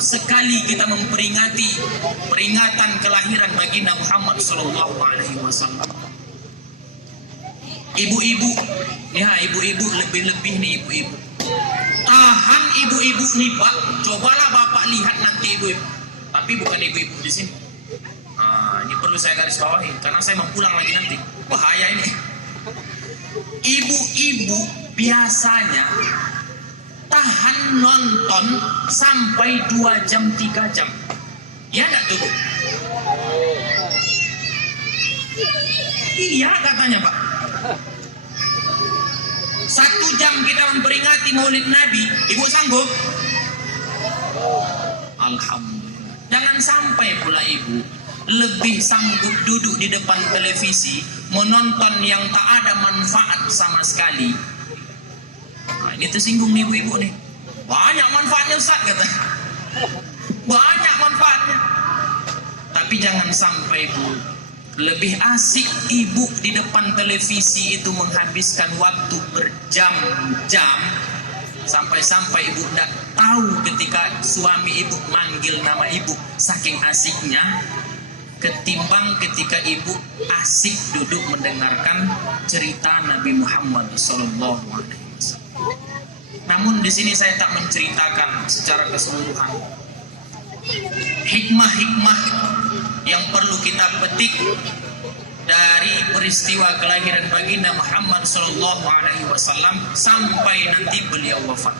sekali kita memperingati peringatan kelahiran baginda Muhammad sallallahu alaihi wasallam. Ibu-ibu, ya ibu-ibu lebih-lebih nih ibu-ibu. Tahan ibu-ibu nih Pak, cobalah Bapak lihat nanti ibu-ibu. Tapi bukan ibu-ibu di sini. Ini perlu saya garis bawahi karena saya mau pulang lagi nanti. Bahaya ini. Ibu-ibu biasanya tahan nonton sampai 2 jam 3 jam. Ya enggak tuh Bu? Iya katanya Pak. 1 jam kita memperingati Maulid Nabi, Ibu sanggup? Alhamdulillah. Jangan sampai pula Ibu lebih sanggup duduk di depan televisi menonton yang tak ada manfaat sama sekali. Nah, ini tersinggung nih ibu-ibu nih. Banyak manfaatnya Ustaz kata. Banyak manfaatnya. Tapi jangan sampai Bu, lebih asik ibu di depan televisi itu menghabiskan waktu berjam-jam sampai-sampai ibu tidak tahu ketika suami ibu manggil nama ibu saking asiknya, ketimbang ketika ibu asik duduk mendengarkan cerita Nabi Muhammad sallallahu alaihi wasallam. Namun di sini saya tak menceritakan secara keseluruhan hikmah-hikmah yang perlu kita petik dari peristiwa kelahiran baginda Muhammad sallallahu alaihi wasallam sampai nanti beliau wafat.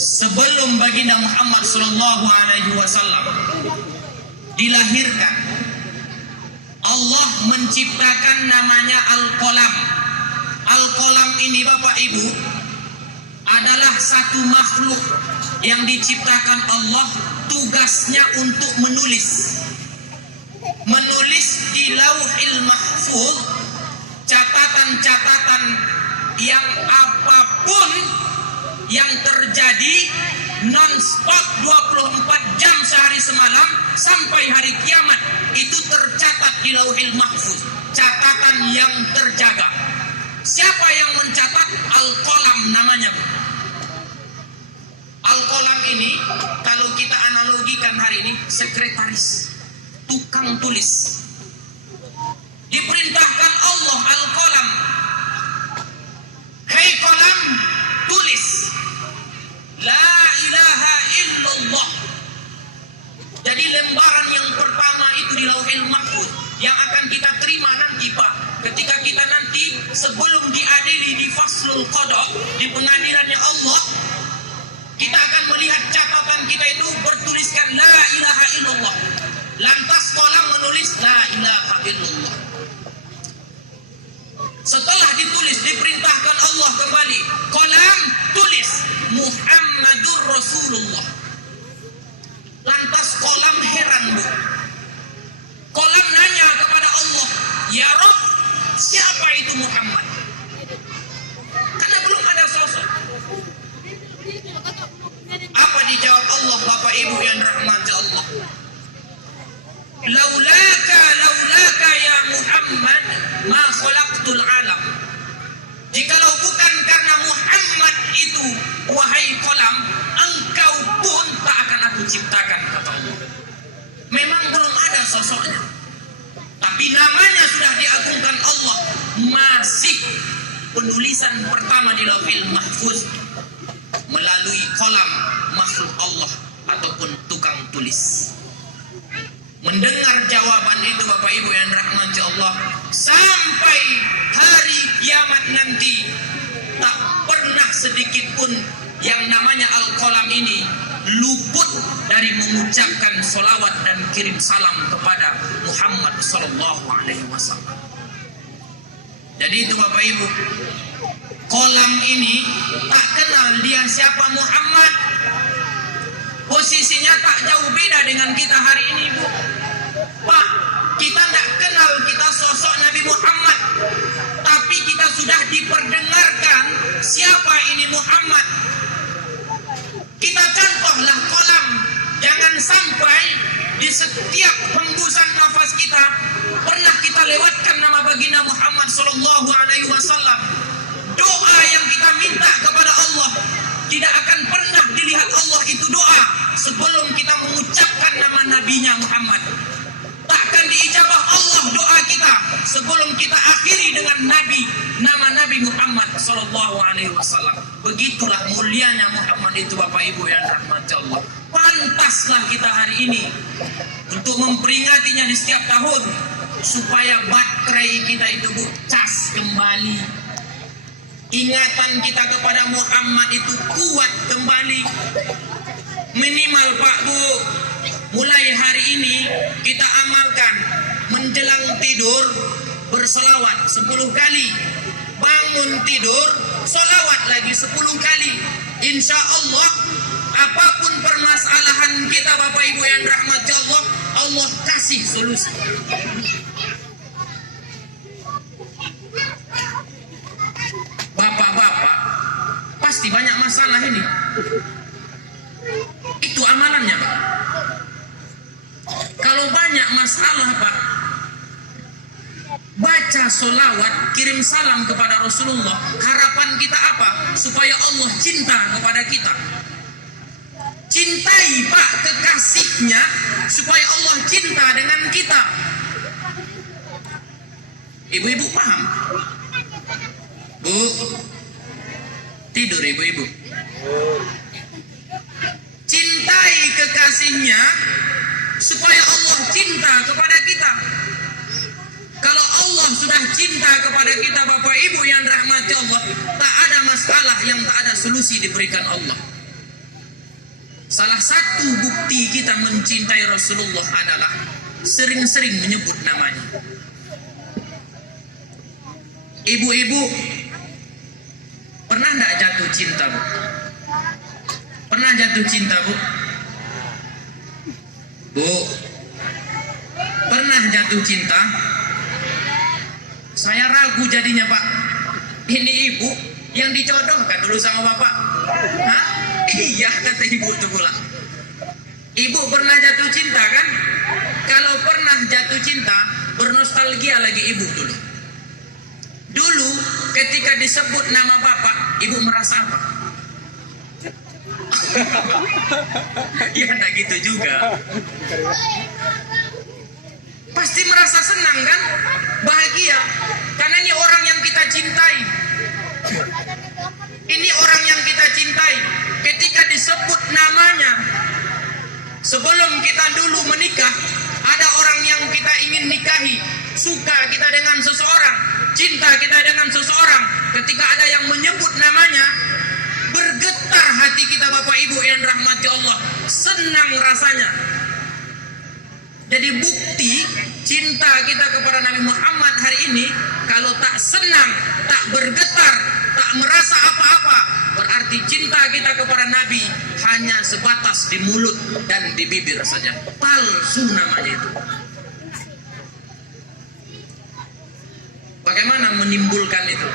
Sebelum baginda Muhammad sallallahu alaihi wasallam dilahirkan, Allah menciptakan namanya Al-Qalam. Al-Qalam ini Bapak Ibu adalah satu makhluk yang diciptakan Allah, tugasnya untuk menulis di Lauhil Mahfuz catatan-catatan yang apapun yang terjadi non-stop 24 jam sehari semalam sampai hari kiamat, itu tercatat di Lauhil Mahfuz, catatan yang terjaga. Siapa yang mencatat? Al-Qalam namanya. Al-Qalam ini kalau kita analogikan hari ini sekretaris, tukang tulis. Diperintahkan Allah Al-Qalam, "Hai Qalam, tulis La ilaha illallah." Jadi lembaran yang pertama itu di Lauhil Mahfuz yang akan kita terima nanti Pak, ketika kita nanti sebelum diadili di Faslul Qada, di pengadilannya Allah, kita akan melihat catatan kita itu bertuliskan La ilaha illallah. Lantas Qalam menulis La ilaha illallah. Setelah ditulis, diperintahkan Allah kembali, Qalam, tulis Muhammadur Rasulullah. Lantas Qalam heran Bu. Qalam nanya kepada Allah, "Ya Rabb, siapa itu Muhammad?" Karena belum ada sosok. Apa dijawab Allah Bapak Ibu yang rahmati Allah? Laulaka ya Muhammad ma khalaqtul alam. Jikalau bukan karena Muhammad itu, wahai Qalam, engkau pun tak akan aku ciptakan, kata Allah. Memang belum ada sosoknya, tapi namanya sudah diagungkan Allah. Masih penulisan pertama di Lauhil Mahfuz melalui Qalam, makhluk Allah ataupun tukang tulis. Mendengar jawaban itu Bapak Ibu yang rahmati Allah, sampai hari kiamat nanti tak pernah sedikit pun yang namanya Al-Qalam ini luput dari mengucapkan solawat dan kirim salam kepada Muhammad sallallahu alaihi wasallam. Jadi itu Bapak Ibu, Qalam ini tak kenal dia siapa Muhammad. Posisinya tak jauh beda dengan kita hari ini Bu. Pak, kita tak kenal kita sosok Nabi Muhammad, tapi kita sudah diperdengarkan siapa ini Muhammad. Kita contohlah Qalam. Jangan sampai di setiap hembusan nafas kita pernah kita lewatkan nama baginda Muhammad sallallahu alaihi wasallam. Doa yang kita minta kepada Allah tidak akan melihat Allah itu doa sebelum kita mengucapkan nama nabinya Muhammad. Takkan diijabah Allah doa kita sebelum kita akhiri dengan nama Nabi Muhammad sallallahu alaihi wasallam. Begitulah mulianya Muhammad itu, Bapak Ibu yang dirahmati Allah. Pantaslah kita hari ini untuk memperingatinya di setiap tahun supaya baterai kita itu cas kembali. Ingatan kita kepada Muhammad itu kuat kembali. Minimal Pak Bu, mulai hari ini kita amalkan menjelang tidur berselawat 10 kali, bangun tidur selawat lagi 10 kali. Insya Allah apapun permasalahan kita Bapak Ibu yang dirahmati Allah, Allah kasih solusi. Bapak-bapak pasti banyak masalah ini. Itu amalannya Pak. Kalau banyak masalah Pak, baca solawat, kirim salam kepada Rasulullah. Harapan kita apa? Supaya Allah cinta kepada kita. Cintai Pak kekasihnya supaya Allah cinta dengan kita. Ibu-ibu paham? Bu, tidur ibu-ibu. Cintai kekasihnya supaya Allah cinta kepada kita. Kalau Allah sudah cinta kepada kita Bapak Ibu yang dirahmati Allah, tak ada masalah yang tak ada solusi diberikan Allah. Salah satu bukti kita mencintai Rasulullah adalah sering-sering menyebut namanya. Ibu-ibu pernah enggak jatuh cinta Bu? Pernah jatuh cinta Bu? Bu, pernah jatuh cinta? Saya ragu jadinya Pak. Ini ibu yang dijodohkan dulu sama bapak. Hah? Iya kata ibu itu pula. Ibu pernah jatuh cinta kan? Kalau pernah jatuh cinta, bernostalgia lagi ibu dulu. Dulu ketika disebut nama bapak, ibu merasa apa? Ya enggak gitu juga. Pasti merasa senang kan? Bahagia. Karena ini orang yang kita cintai. Ini orang yang kita cintai. Ketika disebut namanya, sebelum kita dulu menikah, ada orang yang kita ingin nikahi. Suka kita dengan seseorang, cinta kita dengan seseorang. Ketika ada yang menyebut namanya, bergetar hati kita Bapak Ibu yang rahmati Allah. Senang rasanya. Jadi bukti cinta kita kepada Nabi Muhammad hari ini, kalau tak senang, tak bergetar, tak merasa apa-apa, berarti cinta kita kepada Nabi hanya sebatas di mulut dan di bibir saja. Palsu namanya itu. Bagaimana menimbulkan itu?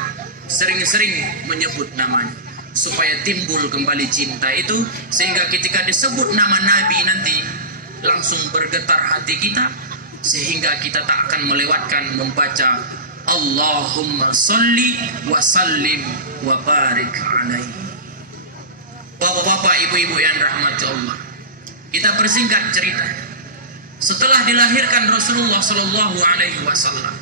Sering-sering menyebut namanya supaya timbul kembali cinta itu, sehingga ketika disebut nama Nabi nanti langsung bergetar hati kita, sehingga kita tak akan melewatkan membaca Allahumma salli wa sallim wa barik alaihi. Bapak-bapak, ibu-ibu yang rahmati Allah, kita persingkat cerita. Setelah dilahirkan Rasulullah sallallahu alaihi wasallam,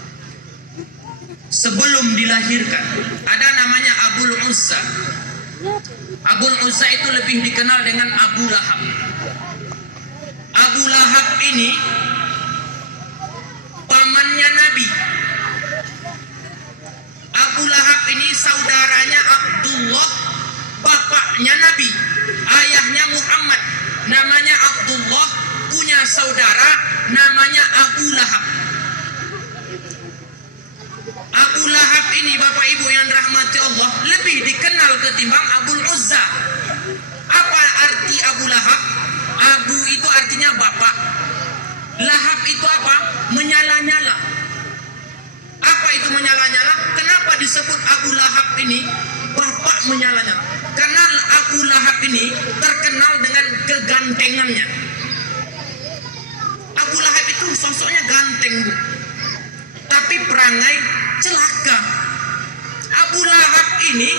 sebelum dilahirkan ada namanya Abul Uzza. Abul Uzza itu lebih dikenal dengan Abu Lahab. Abu Lahab ini pamannya Nabi. Abu Lahab ini saudaranya Abdullah, bapaknya Nabi, ayahnya Muhammad, namanya Abdullah, punya saudara namanya Abu Lahab. Abu Lahab ini Bapak Ibu yang dirahmati Allah lebih dikenal ketimbang Abul Uzza. Apa arti Abu Lahab? Abu itu artinya bapak. Lahab itu apa? Menyala-nyala. Apa itu menyala-nyala? Kenapa disebut Abu Lahab ini bapak menyala-nyala? Karena Abu Lahab ini terkenal dengan kegantengannya. Abu Lahab itu sosoknya ganteng, Bu, tapi perangai celaka. Abu Lahab ini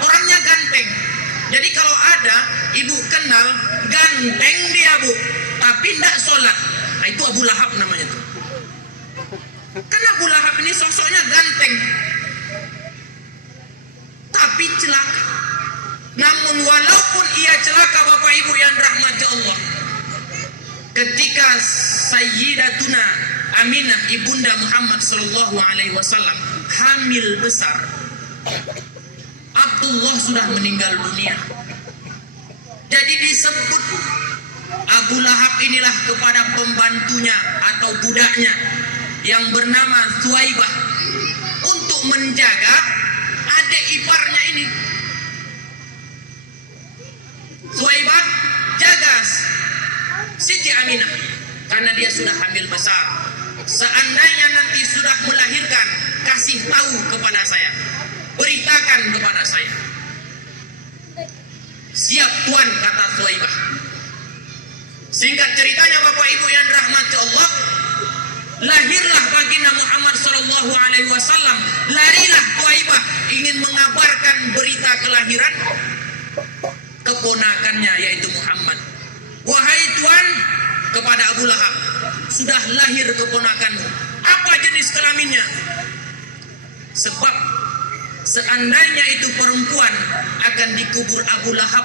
orangnya ganteng, Jadi kalau ada ibu kenal ganteng dia bu, tapi tidak sholat, nah itu Abu Lahab namanya tuh. Karena Abu Lahab ini sosoknya ganteng, tapi celaka. Namun walaupun ia celaka Bapak Ibu yang rahmati Allah, ketika Sayyidatuna Aminah ibunda Muhammad sallallahu alaihi wasallam hamil besar, Abdullah sudah meninggal dunia. Jadi disebut Abu Lahab inilah kepada pembantunya atau budaknya yang bernama Thuwaibah untuk menjaga adik iparnya ini. Thuwaibah jaga Siti Aminah karena dia sudah hamil besar. Seandainya nanti sudah melahirkan, kasih tahu kepada saya, beritakan kepada saya. Siap tuan, kata Thuwaibah. Singkat ceritanya Bapak Ibu yang rahmati Allah, lahirlah baginda Muhammad sallallahu alaihi wasallam. Larilah Thuwaibah ingin mengabarkan berita kelahiran keponakannya yaitu Muhammad. Wahai tuan, kepada Abu Lahab, sudah lahir keponakanmu. Apa jenis kelaminnya? Sebab seandainya itu perempuan akan dikubur Abu Lahab